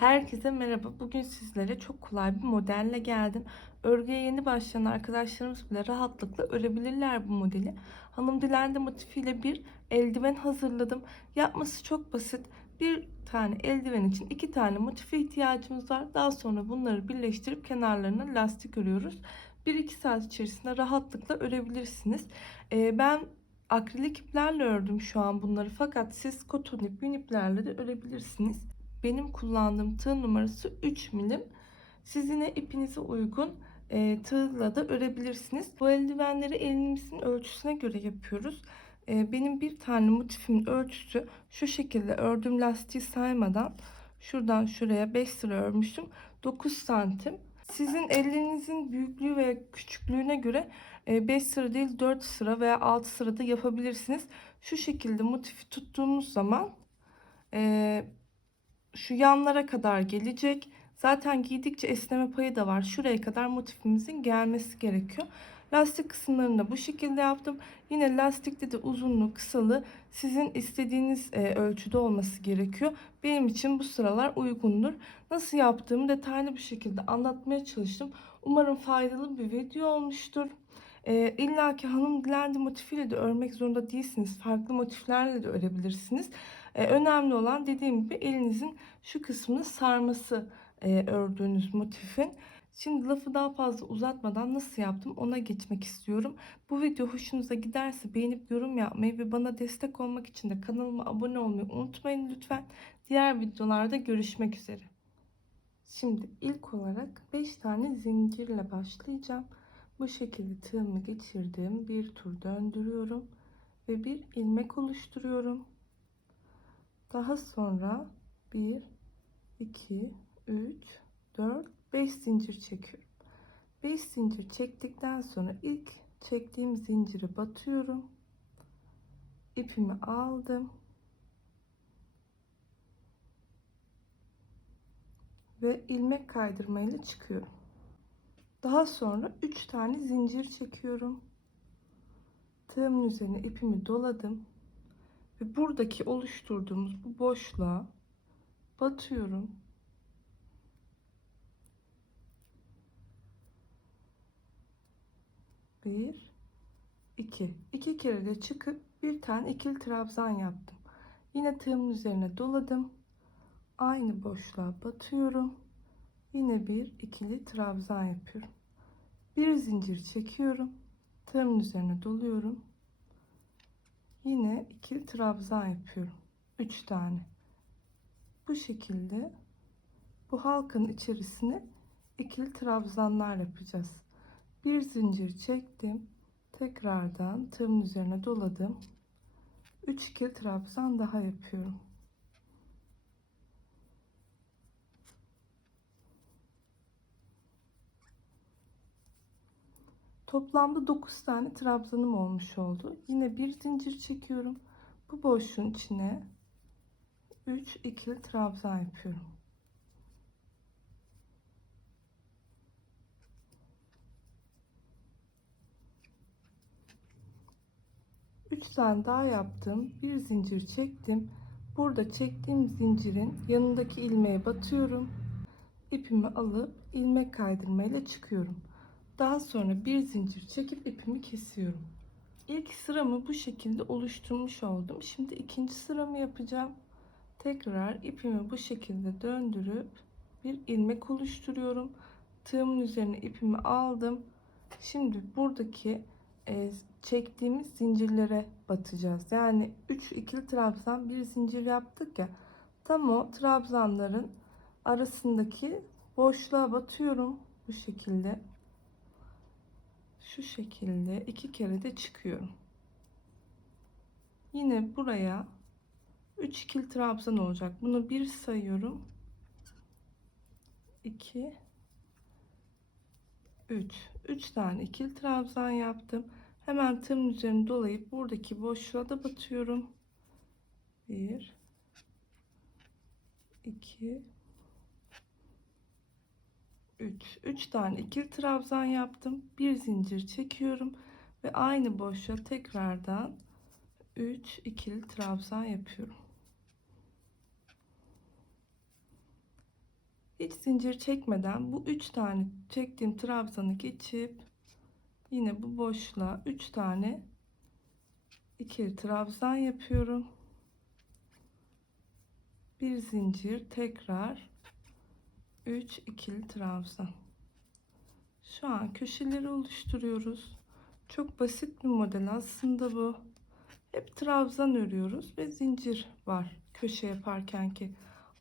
Herkese merhaba. Bugün sizlere çok kolay bir modelle geldim. Örgüye yeni başlayan arkadaşlarımız bile rahatlıkla örebilirler bu modeli. Hanım Dilendi motifiyle bir eldiven hazırladım. Yapması çok basit. Bir tane eldiven için iki tane motife ihtiyacımız var. Daha sonra bunları birleştirip kenarlarına lastik örüyoruz. 1-2 saat içerisinde rahatlıkla örebilirsiniz. Ee, ben akrilik iplerle ördüm şu an bunları fakat siz koton ip, yün iplerle de örebilirsiniz. Benim kullandığım tığ numarası 3 milim. Siz yine ipinize uygun e, tığla da örebilirsiniz. Bu eldivenleri elimizin ölçüsüne göre yapıyoruz. E, benim bir tane motifimin ölçüsü şu şekilde ördüğüm lastiği saymadan şuradan şuraya 5 sıra örmüştüm. 9 santim. Sizin elinizin büyüklüğü ve küçüklüğüne göre 5 sıra değil 4 sıra veya 6 sırada yapabilirsiniz. Şu şekilde motifi tuttuğumuz zaman e, şu yanlara kadar gelecek. Zaten giydikçe esneme payı da var. Şuraya kadar motifimizin gelmesi gerekiyor. Lastik kısımlarını da bu şekilde yaptım. Yine lastikte de uzunluğu kısalığı sizin istediğiniz e, ölçüde olması gerekiyor. Benim için bu sıralar uygundur. Nasıl yaptığımı detaylı bir şekilde anlatmaya çalıştım. Umarım faydalı bir video olmuştur. E, İlla ki hanım dilendi motifiyle de örmek zorunda değilsiniz. Farklı motiflerle de örebilirsiniz. E, önemli olan dediğim gibi elinizin şu kısmını sarması e, ördüğünüz motifin. Şimdi lafı daha fazla uzatmadan nasıl yaptım ona geçmek istiyorum. Bu video hoşunuza giderse beğenip yorum yapmayı ve bana destek olmak için de kanalıma abone olmayı unutmayın lütfen. Diğer videolarda görüşmek üzere. Şimdi ilk olarak 5 tane zincirle başlayacağım. Bu şekilde tığımı geçirdim. Bir tur döndürüyorum ve bir ilmek oluşturuyorum. Daha sonra 1 2 3 4 5 zincir çekiyorum. 5 zincir çektikten sonra ilk çektiğim zinciri batıyorum. İpimi aldım. Ve ilmek kaydırma ile çıkıyorum. Daha sonra 3 tane zincir çekiyorum. Tığımın üzerine ipimi doladım. Ve buradaki oluşturduğumuz bu boşluğa batıyorum. Bir, iki. İki kere de çıkıp bir tane ikili trabzan yaptım. Yine tığımın üzerine doladım. Aynı boşluğa batıyorum. Yine bir ikili trabzan yapıyorum. Bir zincir çekiyorum. Tığımın üzerine doluyorum. Yine ikili trabzan yapıyorum. 3 tane. Bu şekilde bu halkanın içerisine ikili trabzanlar yapacağız. Bir zincir çektim. Tekrardan tığımın üzerine doladım. 3 ikili trabzan daha yapıyorum. Toplamda 9 tane trabzanım olmuş oldu. Yine bir zincir çekiyorum. Bu boşluğun içine 3 ikili trabzan yapıyorum. Üç tane daha yaptım. Bir zincir çektim. Burada çektiğim zincirin yanındaki ilmeğe batıyorum. İpimi alıp ilmek kaydırma ile çıkıyorum. Daha sonra bir zincir çekip ipimi kesiyorum. İlk sıramı bu şekilde oluşturmuş oldum. Şimdi ikinci sıramı yapacağım. Tekrar ipimi bu şekilde döndürüp bir ilmek oluşturuyorum. Tığımın üzerine ipimi aldım. Şimdi buradaki e, çektiğimiz zincirlere batacağız. Yani 3 ikili trabzan bir zincir yaptık ya. Tam o trabzanların arasındaki boşluğa batıyorum bu şekilde şu şekilde iki kere de çıkıyorum. Yine buraya 3 ikili trabzan olacak. Bunu bir sayıyorum. 2 3 3 tane ikili trabzan yaptım. Hemen tığın üzerine dolayıp buradaki boşluğa da batıyorum. 1 2 3 3 tane ikili trabzan yaptım bir zincir çekiyorum ve aynı boşluğa tekrardan 3 ikili trabzan yapıyorum Hiç zincir çekmeden bu üç tane çektiğim trabzanı geçip yine bu boşluğa üç tane ikili trabzan yapıyorum. Bir zincir tekrar 3 ikili trabzan. Şu an köşeleri oluşturuyoruz. Çok basit bir model aslında bu. Hep trabzan örüyoruz ve zincir var köşe yaparken ki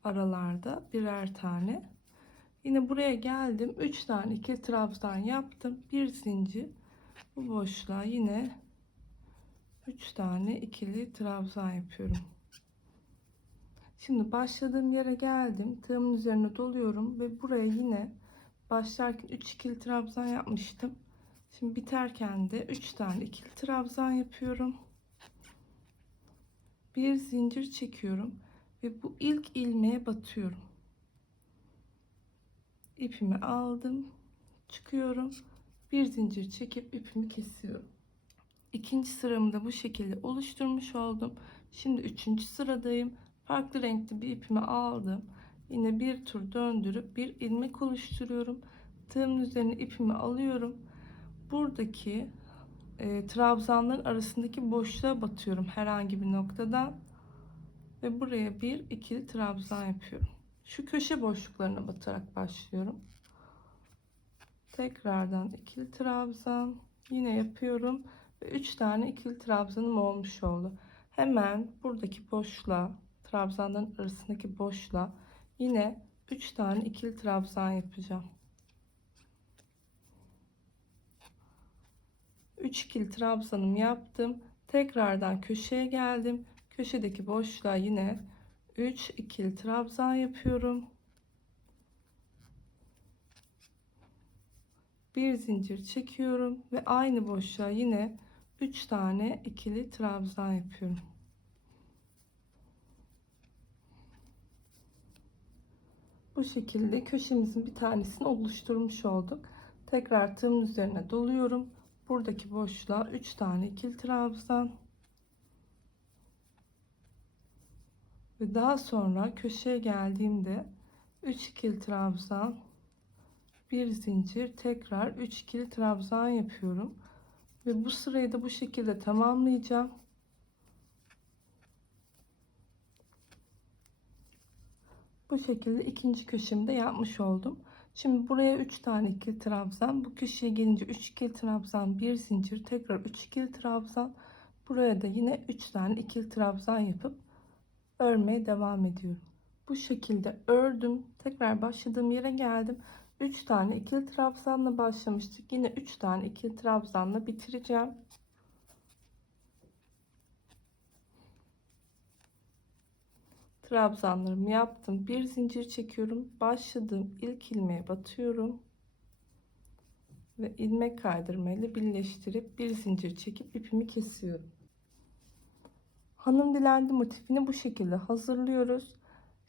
aralarda birer tane. Yine buraya geldim. 3 tane iki trabzan yaptım. Bir zincir. Bu boşluğa yine 3 tane ikili trabzan yapıyorum. Şimdi başladığım yere geldim. Tığımın üzerine doluyorum ve buraya yine başlarken 3 ikili trabzan yapmıştım. Şimdi biterken de 3 tane ikili trabzan yapıyorum. Bir zincir çekiyorum ve bu ilk ilmeğe batıyorum. İpimi aldım, çıkıyorum. Bir zincir çekip ipimi kesiyorum. İkinci sıramı da bu şekilde oluşturmuş oldum. Şimdi üçüncü sıradayım. Farklı renkli bir ipimi aldım. Yine bir tur döndürüp bir ilmek oluşturuyorum. Tığımın üzerine ipimi alıyorum. Buradaki e, trabzanların arasındaki boşluğa batıyorum herhangi bir noktadan. Ve buraya bir ikili trabzan yapıyorum. Şu köşe boşluklarına batarak başlıyorum. Tekrardan ikili trabzan yine yapıyorum ve 3 tane ikili trabzanım olmuş oldu. Hemen buradaki boşluğa trabzanların arasındaki boşluğa yine 3 tane ikili trabzan yapacağım. 3 ikili trabzanım yaptım. Tekrardan köşeye geldim. Köşedeki boşluğa yine 3 ikili trabzan yapıyorum. Bir zincir çekiyorum ve aynı boşluğa yine 3 tane ikili trabzan yapıyorum. Bu şekilde köşemizin bir tanesini oluşturmuş olduk. Tekrar tığımın üzerine doluyorum. Buradaki boşluğa 3 tane ikili trabzan ve daha sonra köşeye geldiğimde 3 ikili trabzan bir zincir tekrar 3 ikili trabzan yapıyorum ve bu sırayı da bu şekilde tamamlayacağım. Bu şekilde ikinci köşemde yapmış oldum. Şimdi buraya 3 tane ikili trabzan, bu köşeye gelince 3 ikili trabzan, bir zincir, tekrar 3 ikili trabzan. Buraya da yine 3 tane ikili trabzan yapıp örmeye devam ediyorum. Bu şekilde ördüm. Tekrar başladığım yere geldim. 3 tane ikili trabzanla başlamıştık. Yine 3 tane ikili trabzanla bitireceğim. Trabzanlarımı yaptım. Bir zincir çekiyorum. Başladığım ilk ilmeğe batıyorum. Ve ilmek kaydırma ile birleştirip bir zincir çekip ipimi kesiyorum. Hanım dilendi motifini bu şekilde hazırlıyoruz.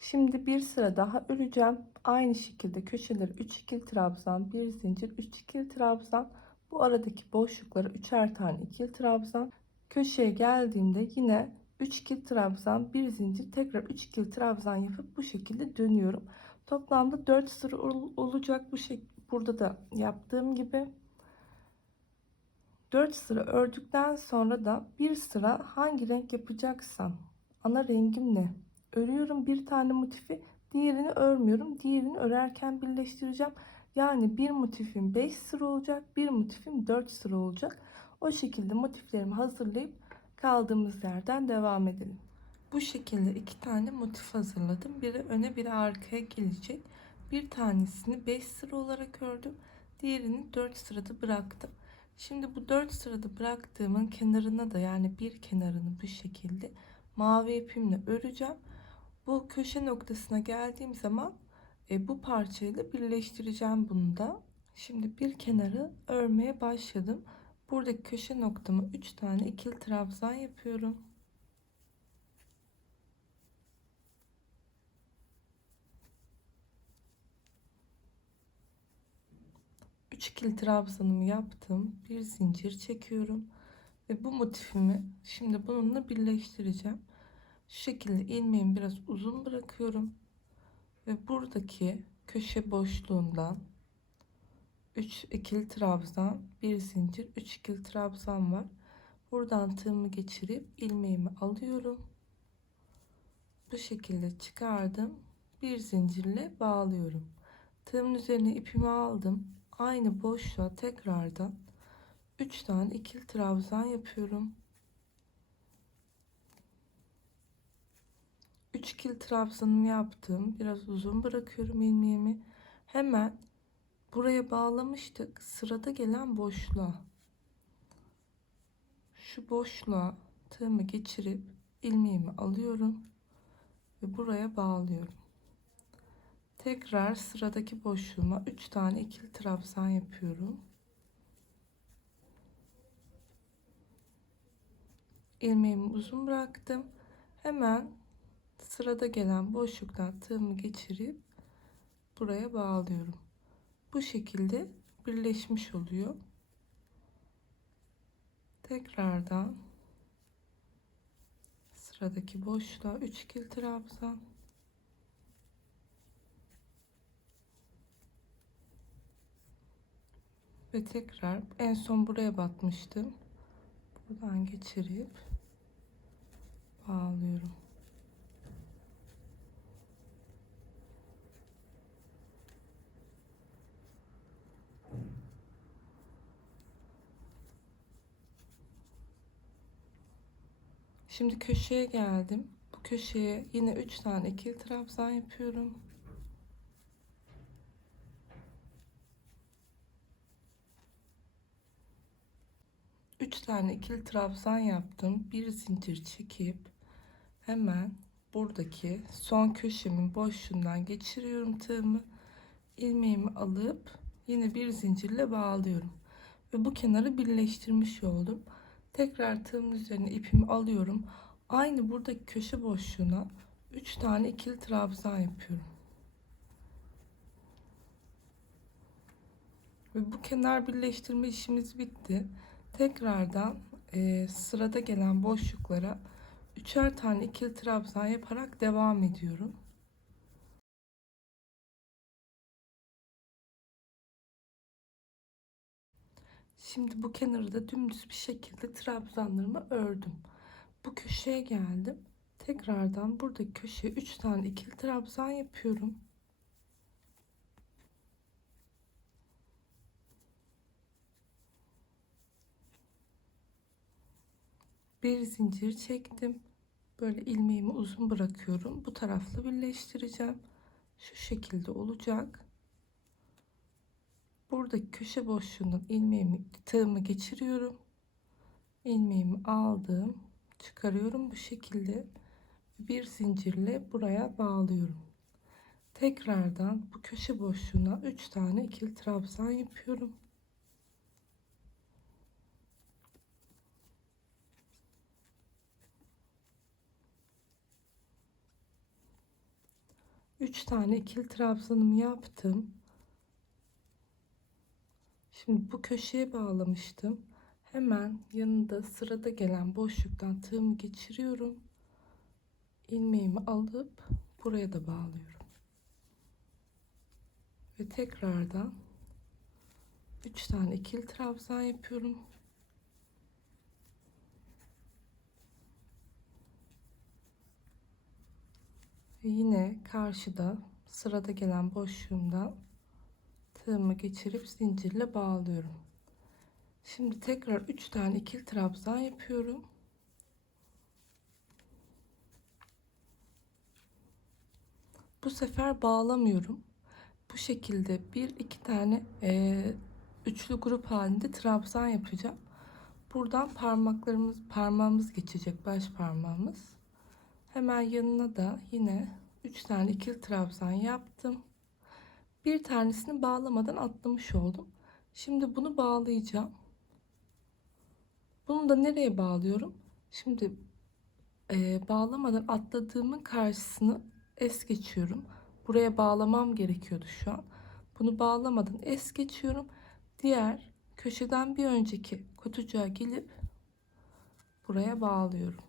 Şimdi bir sıra daha öreceğim. Aynı şekilde köşeleri 3 ikili trabzan, bir zincir, 3 ikili trabzan. Bu aradaki boşluklara üçer tane ikili trabzan. Köşeye geldiğimde yine 3 ikili trabzan, bir zincir, tekrar 3 ikili trabzan yapıp bu şekilde dönüyorum. Toplamda 4 sıra olacak bu şekilde. Burada da yaptığım gibi 4 sıra ördükten sonra da bir sıra hangi renk yapacaksam ana rengim ne? Örüyorum bir tane motifi diğerini örmüyorum. Diğerini örerken birleştireceğim. Yani bir motifim 5 sıra olacak bir motifim 4 sıra olacak. O şekilde motiflerimi hazırlayıp kaldığımız yerden devam edelim. Bu şekilde iki tane motif hazırladım. Biri öne biri arkaya gelecek. Bir tanesini 5 sıra olarak ördüm. Diğerini 4 sırada bıraktım. Şimdi bu 4 sırada bıraktığımın kenarına da yani bir kenarını bu şekilde mavi ipimle öreceğim. Bu köşe noktasına geldiğim zaman e, bu parçayla birleştireceğim bunu da. Şimdi bir kenarı örmeye başladım. Buradaki köşe noktama 3 tane ikili trabzan yapıyorum. 3 ikili trabzanımı yaptım. Bir zincir çekiyorum. Ve bu motifimi şimdi bununla birleştireceğim. Şu şekilde ilmeğimi biraz uzun bırakıyorum. Ve buradaki köşe boşluğundan 3 ikili trabzan, bir zincir, 3 ikili trabzan var. Buradan tığımı geçirip ilmeğimi alıyorum. Bu şekilde çıkardım. Bir zincirle bağlıyorum. Tığımın üzerine ipimi aldım. Aynı boşluğa tekrardan 3 tane ikili trabzan yapıyorum. 3 ikili trabzanımı yaptım. Biraz uzun bırakıyorum ilmeğimi. Hemen buraya bağlamıştık. Sırada gelen boşluğa şu boşluğa tığımı geçirip ilmeğimi alıyorum ve buraya bağlıyorum. Tekrar sıradaki boşluğuma 3 tane ikili trabzan yapıyorum. ilmeğimi uzun bıraktım. Hemen sırada gelen boşluktan tığımı geçirip buraya bağlıyorum. Bu şekilde birleşmiş oluyor. Tekrardan sıradaki boşluğa 3 ikili trabzan ve tekrar en son buraya batmıştım. Buradan geçirip bağlıyorum. Şimdi köşeye geldim. Bu köşeye yine 3 tane ikili trabzan yapıyorum. Üç tane ikili trabzan yaptım. Bir zincir çekip hemen buradaki son köşemin boşluğundan geçiriyorum tığımı. ilmeğimi alıp yine bir zincirle bağlıyorum. Ve bu kenarı birleştirmiş oldum. Tekrar tığımın üzerine ipimi alıyorum. Aynı buradaki köşe boşluğuna 3 tane ikili trabzan yapıyorum. Ve bu kenar birleştirme işimiz bitti. Tekrardan e, sırada gelen boşluklara üçer tane ikili trabzan yaparak devam ediyorum. Şimdi bu kenarı da dümdüz bir şekilde trabzanlarımı ördüm. Bu köşeye geldim. Tekrardan buradaki köşeye 3 tane ikili trabzan yapıyorum. Bir zincir çektim. Böyle ilmeğimi uzun bırakıyorum. Bu tarafla birleştireceğim. Şu şekilde olacak buradaki köşe boşluğundan ilmeğimi tığımı geçiriyorum. İlmeğimi aldım çıkarıyorum bu şekilde. Bir zincirle buraya bağlıyorum. Tekrardan bu köşe boşluğuna 3 tane ikili trabzan yapıyorum. Üç tane ikili trabzanımı yaptım. Şimdi bu köşeye bağlamıştım. Hemen yanında sırada gelen boşluktan tığımı geçiriyorum. ilmeğimi alıp buraya da bağlıyorum. Ve tekrardan 3 tane ikili trabzan yapıyorum. Ve yine karşıda sırada gelen boşluğumdan tığımı geçirip zincirle bağlıyorum. Şimdi tekrar 3 tane ikili trabzan yapıyorum. Bu sefer bağlamıyorum. Bu şekilde bir iki tane e, üçlü grup halinde trabzan yapacağım. Buradan parmaklarımız parmağımız geçecek baş parmağımız. Hemen yanına da yine 3 tane ikili trabzan yaptım bir tanesini bağlamadan atlamış oldum. Şimdi bunu bağlayacağım. Bunu da nereye bağlıyorum? Şimdi e, bağlamadan atladığımın karşısını es geçiyorum. Buraya bağlamam gerekiyordu şu an. Bunu bağlamadan es geçiyorum. Diğer köşeden bir önceki kutucuğa gelip buraya bağlıyorum.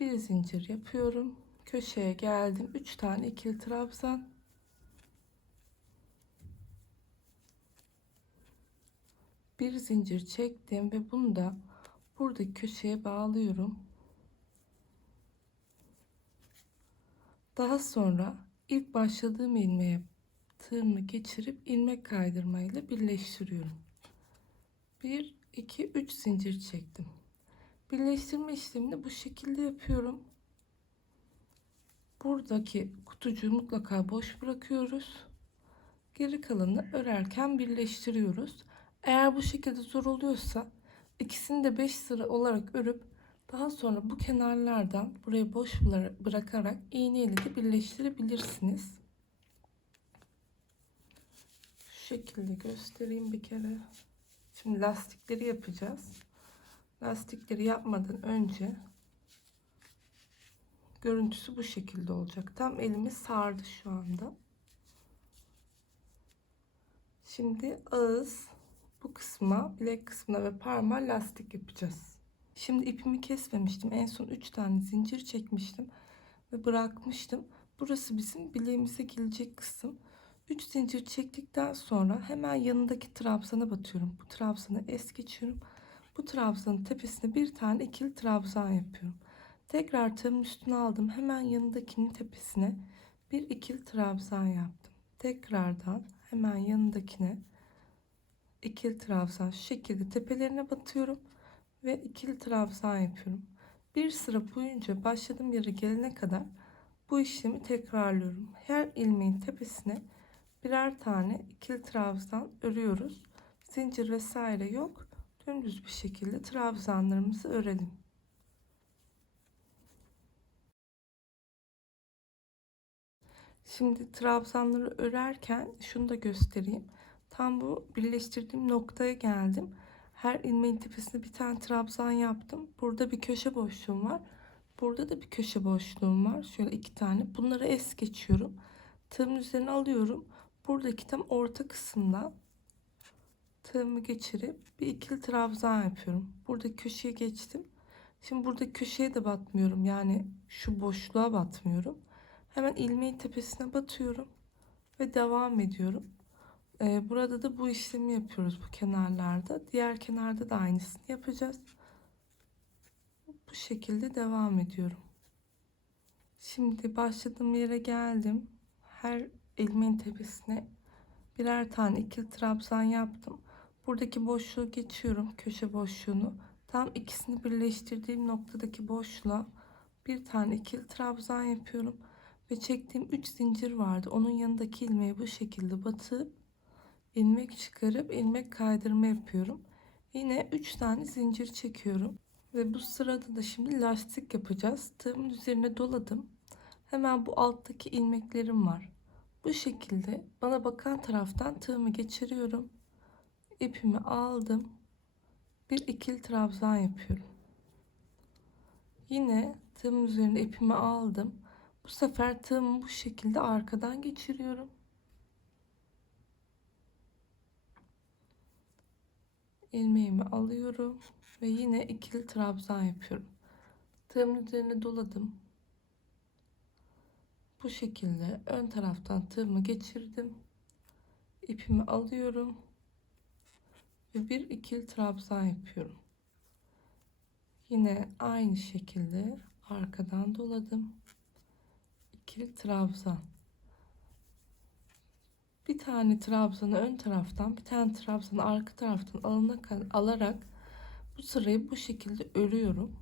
Bir zincir yapıyorum. Köşeye geldim. 3 tane ikili trabzan bir zincir çektim ve bunu da buradaki köşeye bağlıyorum. Daha sonra ilk başladığım ilmeğe tığımı geçirip ilmek kaydırmayla birleştiriyorum. 1 2 3 zincir çektim. Birleştirme işlemini bu şekilde yapıyorum. Buradaki kutucuğu mutlaka boş bırakıyoruz. Geri kalanını örerken birleştiriyoruz. Eğer bu şekilde zor oluyorsa ikisini de 5 sıra olarak örüp daha sonra bu kenarlardan burayı boş bırakarak iğne ile de birleştirebilirsiniz. Şu şekilde göstereyim bir kere. Şimdi lastikleri yapacağız. Lastikleri yapmadan önce görüntüsü bu şekilde olacak. Tam elimi sardı şu anda. Şimdi ağız bu kısma, bilek kısmına ve parmağa lastik yapacağız. Şimdi ipimi kesmemiştim. En son 3 tane zincir çekmiştim ve bırakmıştım. Burası bizim bileğimize gelecek kısım. 3 zincir çektikten sonra hemen yanındaki trabzana batıyorum. Bu trabzanı es geçiyorum. Bu trabzanın tepesine bir tane ikili trabzan yapıyorum. Tekrar tığımın üstüne aldım. Hemen yanındakinin tepesine bir ikili trabzan yaptım. Tekrardan hemen yanındakine ikili trabzan şekilde tepelerine batıyorum ve ikili trabzan yapıyorum. Bir sıra boyunca başladığım yere gelene kadar bu işlemi tekrarlıyorum. Her ilmeğin tepesine birer tane ikili trabzan örüyoruz. Zincir vesaire yok. Dümdüz bir şekilde trabzanlarımızı örelim. Şimdi trabzanları örerken şunu da göstereyim. Tam bu birleştirdiğim noktaya geldim. Her ilmeğin tepesine bir tane trabzan yaptım. Burada bir köşe boşluğum var. Burada da bir köşe boşluğum var. Şöyle iki tane. Bunları es geçiyorum. Tığımın üzerine alıyorum. Buradaki tam orta kısımda tığımı geçirip bir ikili trabzan yapıyorum. Burada köşeye geçtim. Şimdi burada köşeye de batmıyorum. Yani şu boşluğa batmıyorum. Hemen ilmeğin tepesine batıyorum ve devam ediyorum. Ee, burada da bu işlemi yapıyoruz bu kenarlarda. Diğer kenarda da aynısını yapacağız. Bu şekilde devam ediyorum. Şimdi başladığım yere geldim. Her ilmeğin tepesine birer tane ikili trabzan yaptım. Buradaki boşluğu geçiyorum. Köşe boşluğunu. Tam ikisini birleştirdiğim noktadaki boşluğa bir tane ikili trabzan yapıyorum. Ve çektiğim 3 zincir vardı. Onun yanındaki ilmeği bu şekilde batıp ilmek çıkarıp ilmek kaydırma yapıyorum. Yine 3 tane zincir çekiyorum. Ve bu sırada da şimdi lastik yapacağız. Tığımın üzerine doladım. Hemen bu alttaki ilmeklerim var. Bu şekilde bana bakan taraftan tığımı geçiriyorum. İpimi aldım. Bir ikili trabzan yapıyorum. Yine tığımın üzerine ipimi aldım. Bu sefer tığımı bu şekilde arkadan geçiriyorum. İlmeğimi alıyorum ve yine ikili trabzan yapıyorum. Tığımın üzerine doladım. Bu şekilde ön taraftan tığımı geçirdim. İpimi alıyorum ve bir ikili trabzan yapıyorum. Yine aynı şekilde arkadan doladım. İkili trabzan. Bir tane trabzanı ön taraftan, bir tane trabzanı arka taraftan alana alarak bu sırayı bu şekilde örüyorum.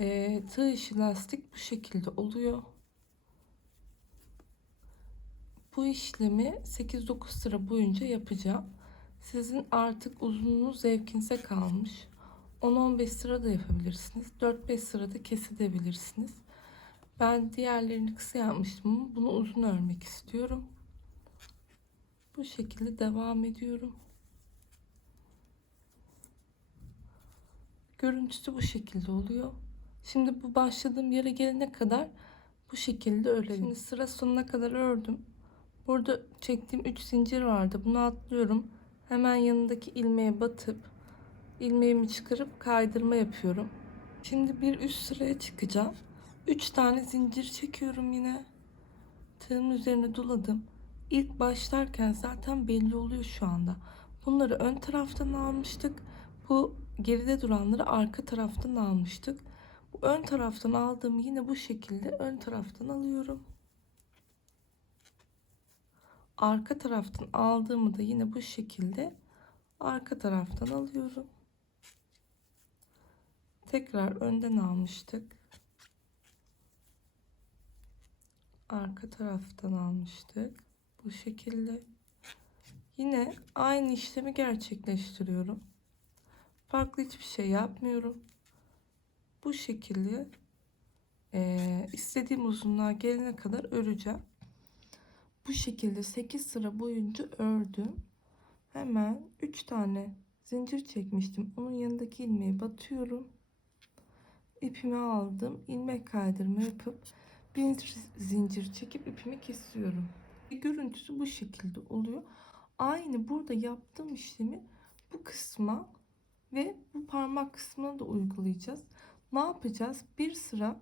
E, tığ işi lastik bu şekilde oluyor. Bu işlemi 8-9 sıra boyunca yapacağım. Sizin artık uzunluğu zevkinize kalmış. 10-15 sıra da yapabilirsiniz. 4-5 sırada kesebilirsiniz. Ben diğerlerini kısa yapmıştım bunu uzun örmek istiyorum. Bu şekilde devam ediyorum. Görüntüsü bu şekilde oluyor. Şimdi bu başladığım yere gelene kadar bu şekilde örelim. Şimdi sıra sonuna kadar ördüm. Burada çektiğim 3 zincir vardı. Bunu atlıyorum. Hemen yanındaki ilmeğe batıp ilmeğimi çıkarıp kaydırma yapıyorum. Şimdi bir üst sıraya çıkacağım. 3 tane zincir çekiyorum yine. Tığın üzerine doladım. İlk başlarken zaten belli oluyor şu anda. Bunları ön taraftan almıştık. Bu geride duranları arka taraftan almıştık. Bu ön taraftan aldığım yine bu şekilde ön taraftan alıyorum. Arka taraftan aldığımı da yine bu şekilde arka taraftan alıyorum. Tekrar önden almıştık. Arka taraftan almıştık. Bu şekilde. Yine aynı işlemi gerçekleştiriyorum. Farklı hiçbir şey yapmıyorum. Bu şekilde eee, istediğim uzunluğa gelene kadar öreceğim. Bu şekilde 8 sıra boyunca ördüm. Hemen 3 tane zincir çekmiştim. Onun yanındaki ilmeği batıyorum. İpimi aldım. ilmek kaydırma yapıp bir zincir çekip ipimi kesiyorum. Görüntüsü bu şekilde oluyor. Aynı burada yaptığım işlemi bu kısma ve bu parmak kısmına da uygulayacağız. Ne yapacağız? Bir sıra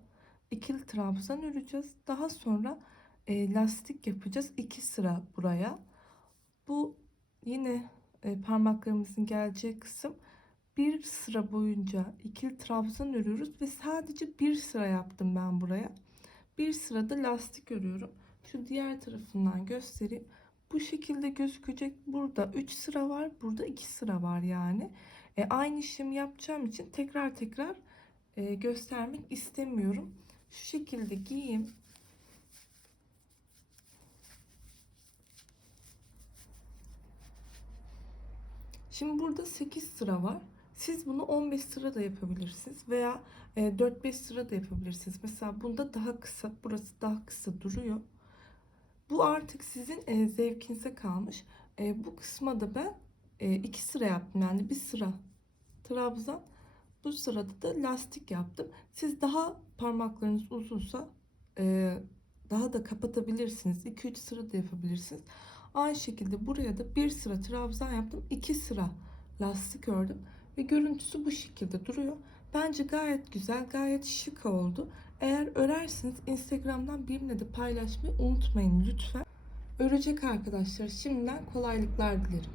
ikili trabzan öreceğiz. Daha sonra e, lastik yapacağız. iki sıra buraya. Bu yine e, parmaklarımızın geleceği kısım. Bir sıra boyunca ikili trabzan örüyoruz ve sadece bir sıra yaptım ben buraya. Bir sırada lastik örüyorum. Şu diğer tarafından göstereyim. Bu şekilde gözükecek. Burada 3 sıra var. Burada 2 sıra var yani. E, aynı işlemi yapacağım için tekrar tekrar e, göstermek istemiyorum. Şu şekilde giyeyim. Şimdi burada 8 sıra var. Siz bunu 15 sıra da yapabilirsiniz veya e, 4-5 sıra da yapabilirsiniz. Mesela bunda daha kısa, burası daha kısa duruyor. Bu artık sizin e, zevkinize kalmış. E, bu kısma da ben e, iki sıra yaptım. Yani bir sıra trabzan. Bu sırada da lastik yaptım. Siz daha parmaklarınız uzunsa e, daha da kapatabilirsiniz. 2-3 sıra da yapabilirsiniz. Aynı şekilde buraya da bir sıra trabzan yaptım. 2 sıra lastik ördüm. Ve görüntüsü bu şekilde duruyor. Bence gayet güzel, gayet şık oldu. Eğer örerseniz Instagram'dan benimle de paylaşmayı unutmayın lütfen. Örecek arkadaşlar şimdiden kolaylıklar dilerim.